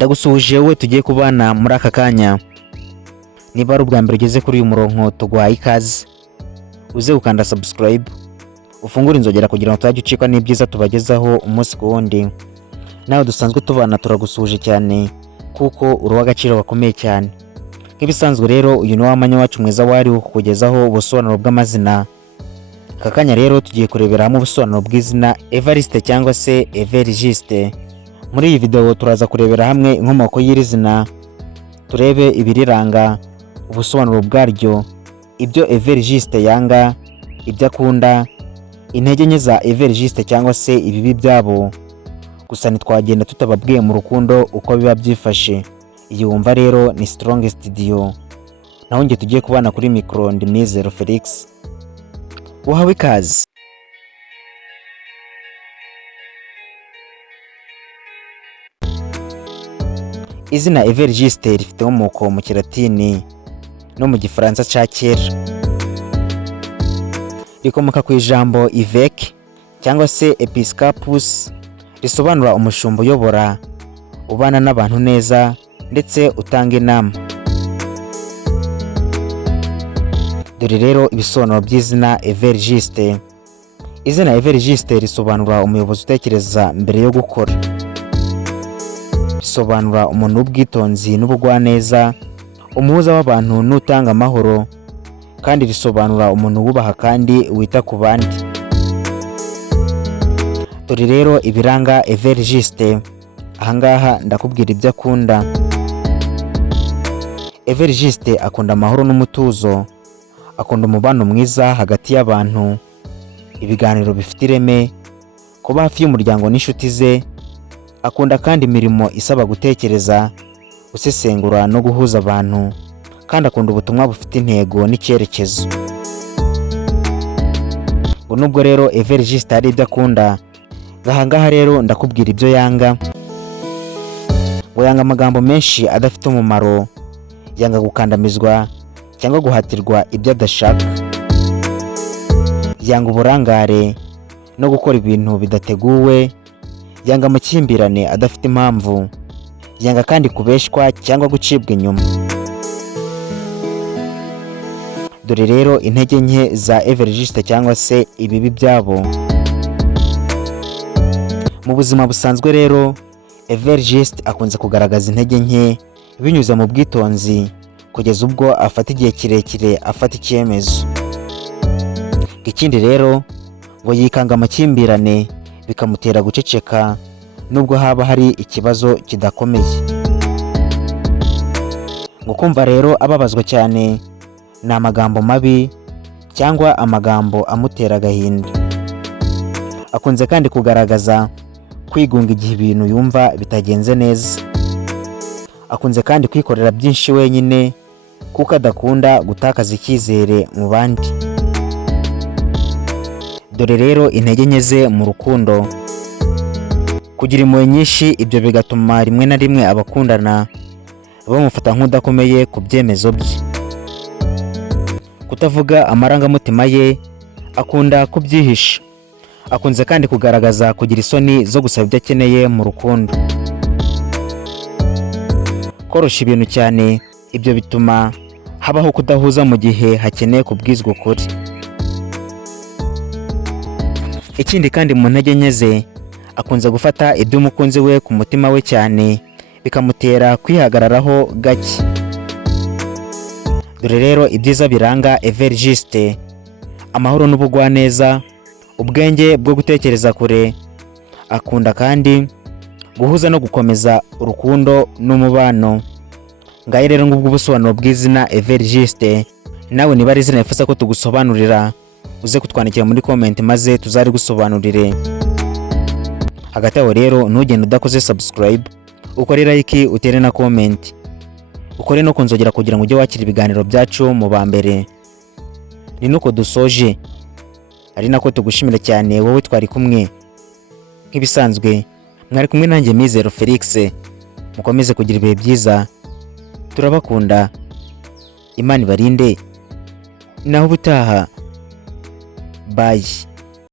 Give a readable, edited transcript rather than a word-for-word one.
Ndagusuhuje wowe tugiye kubana muri aka kanya. Niba ari ubwa mbere ugeze kuri uyu murongo tuguhaye ikaze. Uze gukanda subscribe, ufungure inzogera kugira ngo utajya ucikwa n'ibyiza tubagezaho umunsi ku wundi. Nawe dusanzwe tubana turagusuhuje cyane kuko uri uw'agaciro gakomeye cyane. Nk'ibisanzwe rero uyu ni wa mwanya wacu mwiza wari kukugezaho ubusobanuro bw'amazina. Aka kanya rero tugiye kurebera hamwe ubusobanuro bw'izina Evariste cyangwa se Evergiste. Muri iyi video turaza kurebera hamwe inkomoko y'iri zina, turebe ibiriranga, ubusobanuro bwaryo, ibyo Evergiste yanga, ibyo akunda, intege nke za Evergiste cyangwa se ibibi byabo. Gusa ntitwagenda tutababwiye mu rukundo uko biba byifashe. Iyi wumva rero ni Strong Studio. Naho nge tugiye kubana kuri micro ndi Mizero Felix. Uhawe ikaze. Izina Evergiste rifite inkomoko mu Kilatini no mu Gifaransa cya kera. Rikomoka ku ijambo évêque cyangwa se episcopus, risobanura umushumba uyobora, ubana n'abantu neza ndetse utanga inama. Dore rero ibisobanuro by'izina Evergiste. Izina Evergiste risobanura umuyobozi utekereza mbere yo gukora. Risobanura umuntu w'ubwitonzi n'ubugwaneza, umuhuza w'abantu n'utanga amahoro, kandi risobanura umuntu wubaha kandi wita ku bandi. Dore rero ibiranga Evergiste. Ahangaha ndakubwira ibyo akunda. Evergiste akunda amahoro n'umutuzo, akunda umubano mwiza hagati y'abantu, ibiganiro bifite ireme, kuba hafi y'umuryango n'inshuti ze. Akunda kandi imirimo isaba gutekereza, gusesengura no guhuza abantu, kandi akunda ubutumwa bufite intego n'icyerekezo. Ngo nubwo rero Evergiste ari ibyo akunda, ahangaha rero ndakubwira ibyo yanga. Ngo yanga amagambo menshi adafite umumaro, yanga gukandamizwa cyangwa guhatirwa ibyo adashaka, yanga uburangare no gukora ibintu bidateguwe, yanga amakimbirane adafite impamvu, yanga kandi kubeshywa cyangwa gucibwa inyuma. Dore rero intege nke za Evergiste cyangwa se ibibi byabo. Mu buzima busanzwe rero Evergiste akunze kugaragaza intege nke binyuze mu bwitonzi kugeza ubwo afata igihe kirekire afata icyemezo. Ikindi rero ngo yikanga amakimbirane bikamutera guceceka nubwo haba hari ikibazo kidakomeye. Ngo kumva rero ababazwa cyane ni amagambo mabi cyangwa amagambo amutera agahinda. Akunze kandi kugaragaza kwigunga igihe ibintu yumva bitagenze neza. Akunze kandi kwikorera byinshi wenyine kuko adakunda gutakaza icyizere mu bandi. Dore rero intege nke ze mu rukundo. Kugira impuhwe nyinshi, ibyo bigatuma rimwe na rimwe abakundana bamufata nk'udakomeye ku byemezo bye. Kutavuga amarangamutima ye, akunda kubyihisha. Akunze kandi kugaragaza kugira isoni zo gusaba ibyo akeneye mu rukundo. Koroshya ibintu cyane, ibyo bituma habaho kudahuza mu gihe hakeneye kubwizwa ukuri. Ikindi kandi mu ntege nke ze, akunze gufata iby'umukunzi we ku mutima we cyane, bikamutera kwihagararaho gake. Dore rero ibyiza biranga Evergiste: amahoro n'ubugwaneza, ubwenge bwo gutekereza kure, akunda kandi guhuza no gukomeza urukundo n'umubano. Ngaye rero ngubwo ubusobanuro bw'izina Evergiste. Nawe niba ari izina wifuza ko tugusobanurira, uze kutwandikira muri comment maze tuzari gusobanurire. Hagati aho rero ntugende udakoze subscribe, ukore like, utere na comment, ukore no kunzogera kugira ngo ujye wakira ibiganiro byacu mu ba mbere. Ni nuko dusoje, ari nako tugushimira cyane wowe twari kumwe. Nk'ibisanzwe mwari kumwe nanjye Mizero Felix. Mukomeze kugira ibihe byiza, turabakunda, Imana ibarinde, naho ubutaha. Bye.